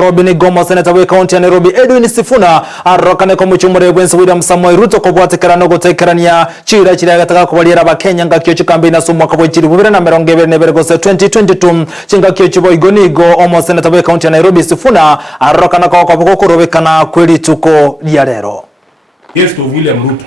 Robin Gomo Seneta we County ya Nairobi Edwin Sifuna arokane ko muchumure gwense William Samoei Ruto ko bwatekerano gutekerania chira gataka kubalira abakenya ngakyo chikambi na sumwa ko chiri 2022 gose 2022 chingakyo chibo igonigo omo Seneta we County ya Nairobi Sifuna arokana ko kurobekana kweli tuko ya lero. Yes, to William Ruto.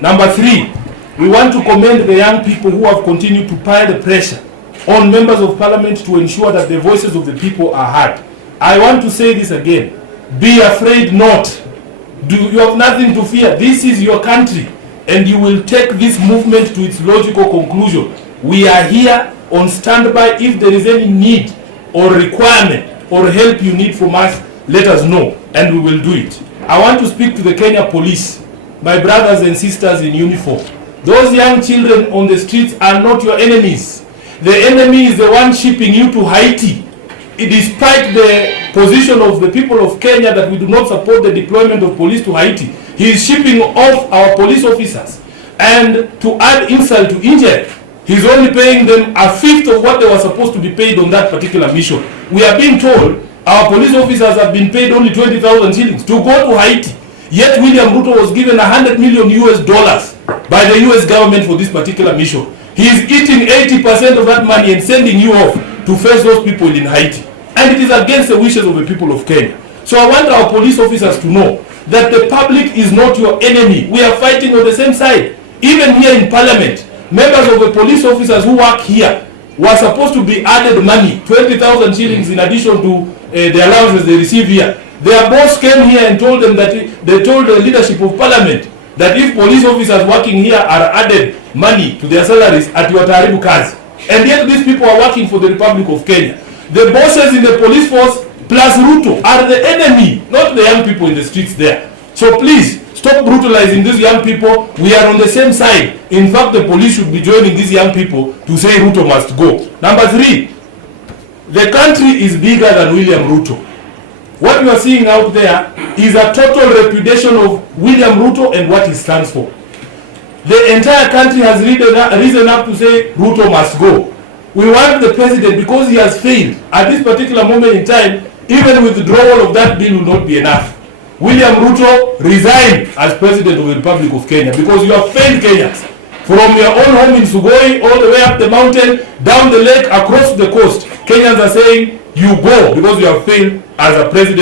Number 3, we want to commend the young people who have continued to pile the pressure on members of parliament to ensure that the voices of the people are heard. I want to say this again. Be afraid not. You have nothing to fear. This is your country, and you will take this movement to its logical conclusion. We are here on standby. If there is any need or requirement or help you need from us, let us know, and we will do it. I want to speak to the Kenya police, my brothers and sisters in uniform. Those young children on the streets are not your enemies. The enemy is the one shipping you to Haiti. Despite the position of the people of Kenya that we do not support the deployment of police to Haiti, he is shipping off our police officers. And to add insult to injury, he's only paying them a fifth of what they were supposed to be paid on that particular mission. We are being told our police officers have been paid only 20,000 shillings to go to Haiti. Yet William Ruto was given $100 million by the US government for this particular mission. He is eating 80% of that money and sending you off to face those people in Haiti. And it is against the wishes of the people of Kenya. So I want our police officers to know that the public is not your enemy. We are fighting on the same side. Even here in parliament, members of the police officers who work here were supposed to be added money, 20,000 shillings in addition to the allowances they receive here. Their boss came here and told them that they told the leadership of parliament that if police officers working here are added money to their salaries at your taribu kazi. And yet these people are working for the Republic of Kenya. The bosses in the police force plus Ruto are the enemy, not the young people in the streets there. So please, stop brutalizing these young people. We are on the same side. In fact, the police should be joining these young people to say Ruto must go. Number 3, the country is bigger than William Ruto. What you are seeing out there is a total repudiation of William Ruto and what he stands for. The entire country has risen up to say Ruto must go. We want the president, because he has failed at this particular moment in time, even withdrawal of that bill will not be enough. William Ruto resign as president of the Republic of Kenya, because you have failed Kenyans. From your own home in Sugoi, all the way up the mountain, down the lake, across the coast, Kenyans are saying you go because you have failed as a president.